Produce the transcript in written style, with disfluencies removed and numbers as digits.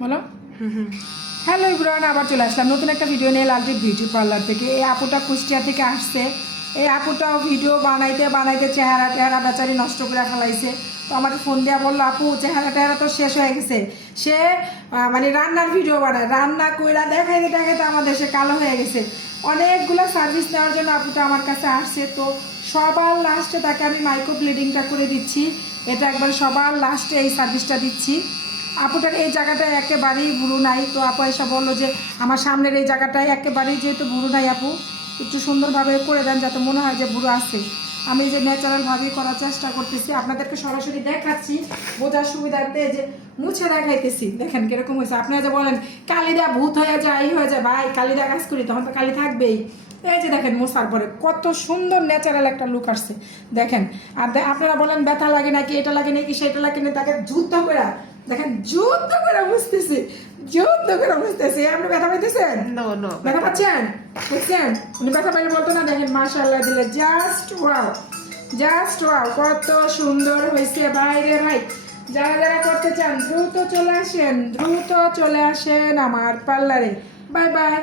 বলো। Hello everyone, আবার চলে আসলাম নতুন একটা ভিডিও নিয়ে লালটির বিউটি পার্লার থেকে। এই আপুটা কুষ্টিয়া থেকে আসছে। এই আপুটাও ভিডিও বানাইতে বানাইতে চেহারা বেচারি নষ্ট করে ফেলাইছে। তো আমাকে ফোন দেওয়া বললো, আপু চেহারা তো শেষ হয়ে গেছে। সে মানে রান্নার ভিডিও বানায়, রান্না কইরা দেখাইতে দেখাইতে আমাদের সে কালো হয়ে গেছে। অনেকগুলো সার্ভিস নেওয়ার জন্য আপুটা আমার কাছে আসছে। তো সবার লাস্টে তাকে আমি মাইক্রো ব্লিডিংটা করে দিচ্ছি। এটা একবার সবার লাস্টে এই সার্ভিসটা দিচ্ছি। আপুটার এই জায়গাটায় একেবারেই বুড়ো নাই। তো আপু এসে বললো যে আমার সামনের এই জায়গাটায় একেবারেই যেহেতু বুড়ো নাই, আপু একটু সুন্দরভাবে করে দেন যাতে মনে হয় যে বুড়ো আছে। আমি যে ন্যাচারালভাবেই করার চেষ্টা করতেছি, আপনাদেরকে সরাসরি দেখাচ্ছি বোঝার সুবিধার্থে, যে মুছে দেখাইতেছি। দেখেন কিরকম হয়েছে। আপনারা যে বলেন কালিদা ভূত হয়ে যায়, এই হয়ে যায়, ভাই কালিদা কাজ করি তখন তো কালি থাকবেই। এই যে দেখেন মোছার পরে কত সুন্দর ন্যাচারাল একটা লুক আসছে দেখেন। আর আপনারা বলেন ব্যথা লাগে নাকি, এটা লাগে নাকি, সেটা লাগে না, তাকে যুদ্ধ করে দেখেন, যুদ্ধ করে বুঝতেছি, যুদ্ধ করে বুঝতেছি। আপনি ব্যথা পাইতেছেন? ব্যথা পাচ্ছেন? বুঝছেন? উনি ব্যথা পাইলে বলতো না। দেখেন মাশাআল্লাহ দিলে জাস্ট ওয়াও, জাস্ট ওয়াও, কত সুন্দর হয়েছে ভাই রে ভাই। যারা যারা করতে চান দ্রুত চলে আসেন, দ্রুত চলে আসেন আমার পার্লারে। Bye bye.